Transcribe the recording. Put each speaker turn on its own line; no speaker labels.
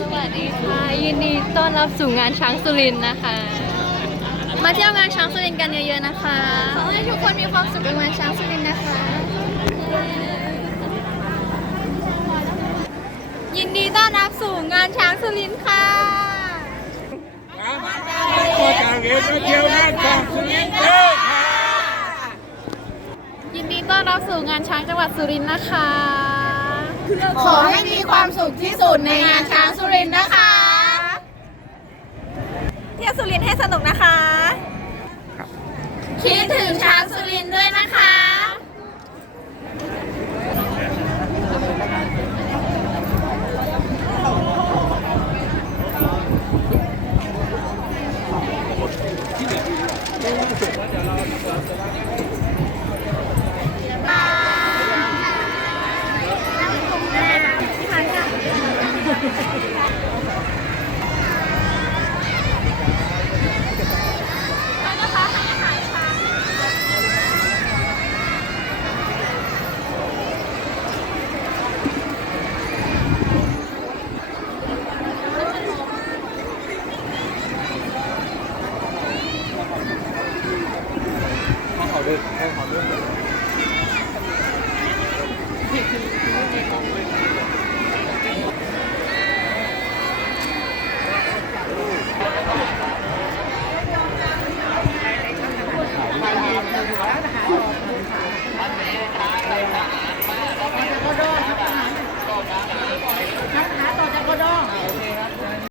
สวัสดีค่ะยินดีต้อนรับสู่งานช้างสุรินทร์นะคะ มาเที่ยวงานช้างสุรินทร์กันเยอะๆนะคะขอให้ทุกคนมีความสุขกับงานช้างสุรินทร์นะคะ ยินดีต้อนรับสู่งานช้างสุรินทร์ค่ะ
ก็จะเห็นมาเที่ยวงานช้างสุรินทร์เด้อค่ะ
ยินดีต้อนรับสู่งานช้างจังหวัดสุรินทร์นะคะ
ขอให้มีความสุขที่สุดในงานช้างสุรินทร์นะคะ
เที่ยวสุรินทร์ให้สนุกนะคะ
คิดถึงช้างสุรินทร์ด้วย น